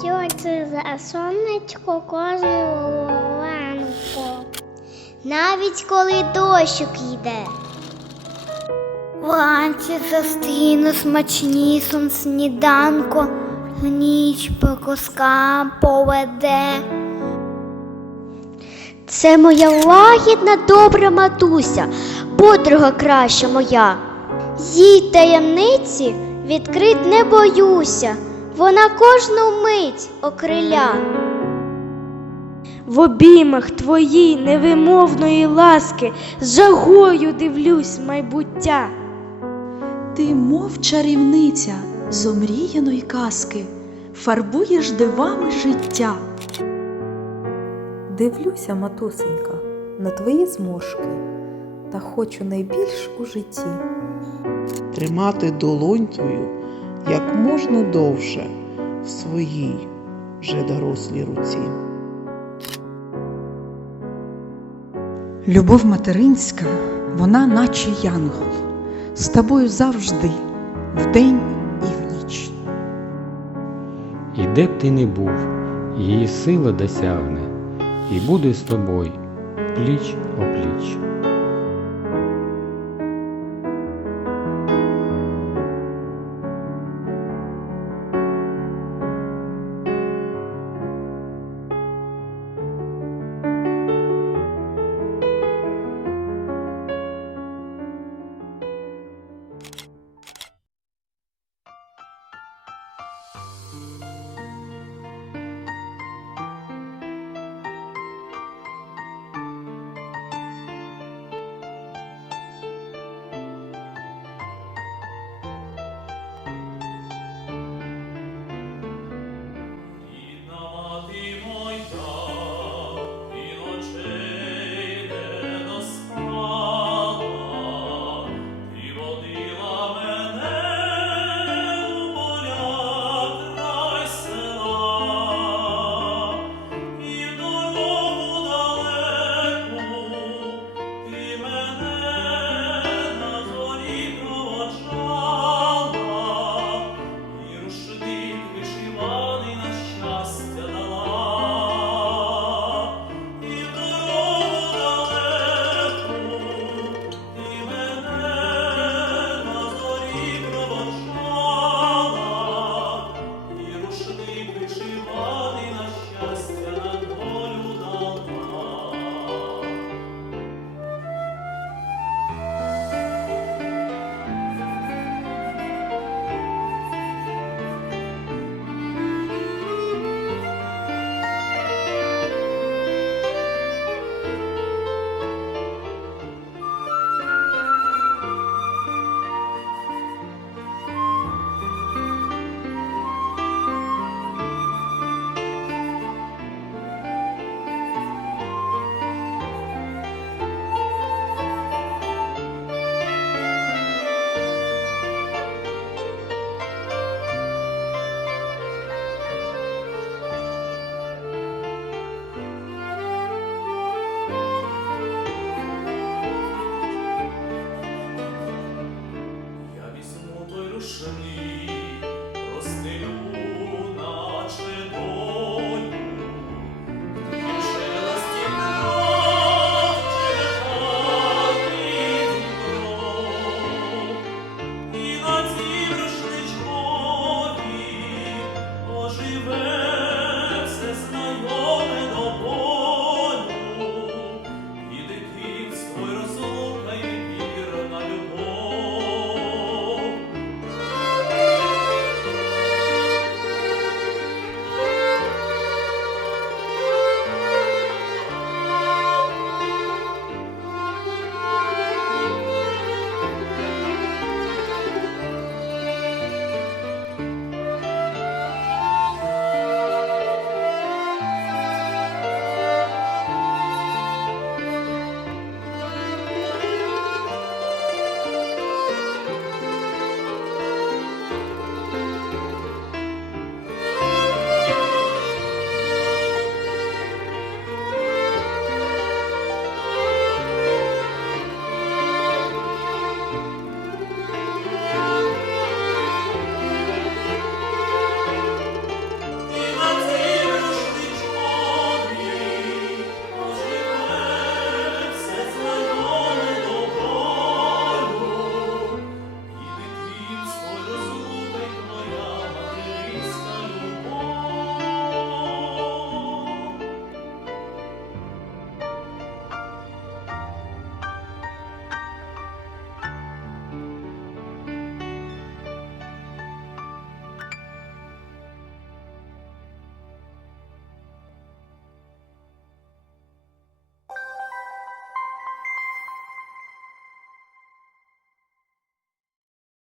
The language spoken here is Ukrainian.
Світиться за сонечко кожного ранку. Навіть коли дощик йде. Вранці зустріну смачнісом сніданку, ніч по кускам поведе. Це моя лагідна добра матуся, подруга краща моя. Їй таємниці відкрить не боюся, вона кожну мить окриля. В обіймах твоїй невимовної ласки з жагою дивлюсь майбуття. Ти, мов чарівниця з омріяної казки, фарбуєш дивами життя. Дивлюся, матусенька, на твої зморшки та хочу найбільш у житті. тримати долонь твою як можна довше в своїй вже дорослій руці. Любов материнська, вона наче янгол, з тобою завжди, вдень і в ніч. І де б ти не був, її сила досягне, і буде з тобою пліч опліч. 是你。